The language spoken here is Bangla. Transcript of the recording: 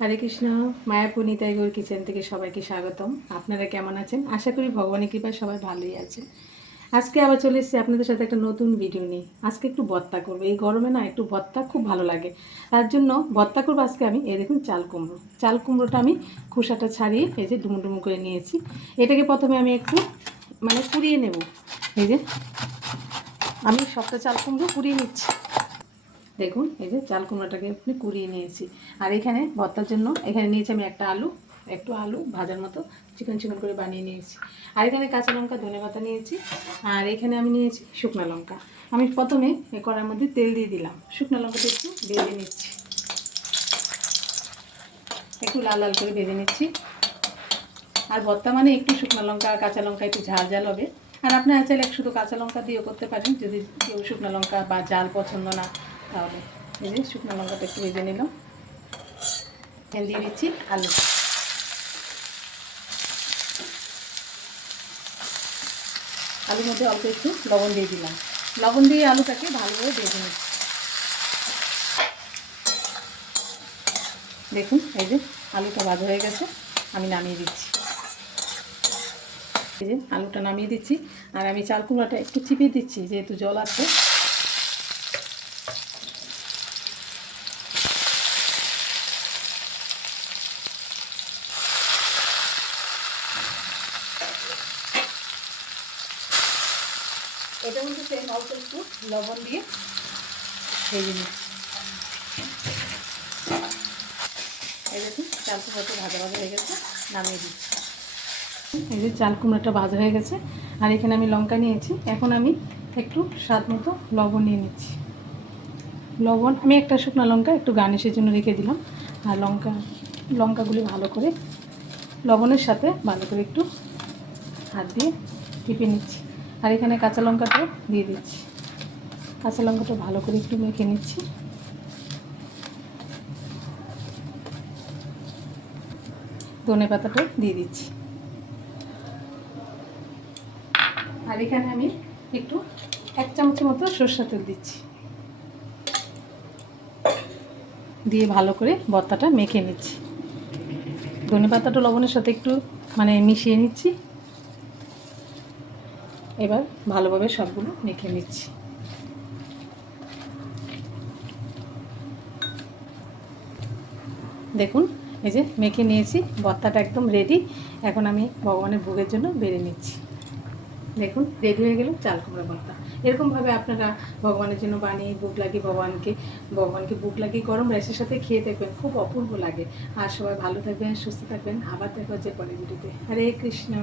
হরে কৃষ্ণ। মায়াপুর নিতাই গৌর কিচেন থেকে সবাইকে স্বাগতম। আপনারা কেমন আছেন? আশা করি ভগবানের কৃপায় সবাই ভালোই আছেন। আজকে আবার চলে এসেছি আপনাদের সাথে একটা নতুন ভিডিও নিয়ে। আজকে একটু ভর্তা করবো। এই গরমে না একটু ভর্তা খুব ভালো লাগে, তার জন্য ভর্তা করবো আজকে আমি। এই দেখুন চাল কুমড়োটা আমি খোসাটা ছাড়িয়ে এই যে ডুমো ডুমো করে নিয়েছি। এটাকে প্রথমে আমি একটু কুড়িয়ে নেব। এই যে আমি সবটা চাল কুমড়ো কুড়িয়ে নিচ্ছি। দেখুন এই যে চাল কুমড়োটাকে আপনি কুড়িয়ে নিয়েছি। আর এখানে ভর্তার জন্য এখানে নিয়েছি আমি একটু আলু ভাজার মতো চিকন চিকন করে বানিয়ে নিয়েছি। আর এখানে কাঁচা লঙ্কা ধনেপাতা নিয়েছি। আর এখানে আমি নিয়েছি শুকনো লঙ্কা। আমি প্রথমে কড়ার মধ্যে তেল দিয়ে দিলাম, শুকনো লঙ্কাটা একটু ভেজে নিচ্ছি, একটু লাল লাল করে ভেজে নিচ্ছি। আর ভর্তা মানে একটু শুকনো লঙ্কা আর কাঁচা লঙ্কা একটু ঝাল ঝাল হবে। আর আপনারা চাইলে শুধু কাঁচা লঙ্কা দিয়েও করতে পারেন, যদি কেউ শুকনো লঙ্কা বা ঝাল পছন্দ না তাহলে। এই যে শুকনো লঙ্কাটা একটু ভেজে নিলাম। এখানে দিয়ে দিচ্ছি আলু। আলুর মধ্যে অল্প একটু লবণ দিয়ে দিলাম। লবণ দিয়ে আলুটাকে ভালোভাবে ভেজে নিচ্ছি। দেখুন এই যে আলুটা ভাজা হয়ে গেছে, আমি নামিয়ে দিচ্ছি। এই যে আলুটা নামিয়ে দিচ্ছি। আর আমি চাল কুমড়োটা একটু চিপিয়ে দিচ্ছি, যেহেতু জল আছে। এটার মধ্যে সেম অল্প একটু লবণ দিয়ে ভেজে নিচ্ছি। এই দেখুন চাল কুমড়োটা ভাজা ভাজা হয়ে গেছে, নামিয়ে দিচ্ছি। এই যে চাল কুমড়োটা ভাজা হয়ে গেছে। আর এখানে আমি লঙ্কা নিয়েছি। এখন আমি একটু স্বাদ মতো লবণ নিয়ে নিচ্ছি। লবণ আমি একটা শুকনো লঙ্কা একটু গার্নিশের জন্য রেখে দিলাম। আর লঙ্কাগুলি ভালো করে লবণের সাথে ভালো করে একটু হাত দিয়ে টিপে নিচ্ছি। আর এখানে কাঁচা লঙ্কাটাও দিয়ে দিচ্ছি। কাঁচা লঙ্কাটা ভালো করে একটু মেখে নিচ্ছি। ধনে পাতাটাও দিয়ে দিচ্ছি। আর এখানে আমি একটু 1 চামচের মতো সরষের তেল দিচ্ছি, দিয়ে ভালো করে ভর্তাটা মেখে নিচ্ছি। ধনে পাতাটা লবণের সাথে একটু মিশিয়ে নিচ্ছি। এবার ভালোভাবে সবগুলো মেখে নিচ্ছি। দেখুন এই যে মেখে নিয়েছি, ভর্তাটা একদম রেডি। এখন আমি ভগবানের ভোগের জন্য বেড়ে নিচ্ছি। দেখুন রেডি হয়ে গেল চাল কুমড়া ভর্তা। এরকমভাবে আপনারা ভগবানের জন্য বানিয়ে ভোগ লাগিয়ে ভগবানকে ভোগ লাগিয়ে গরম রাইসের সাথে খেয়ে দেখবেন, খুব অপূর্ব লাগে। আর সবাই ভালো থাকবেন, সুস্থ থাকবেন। আবার দেখা হচ্ছে পরের ভিডিওতে। হরে কৃষ্ণ।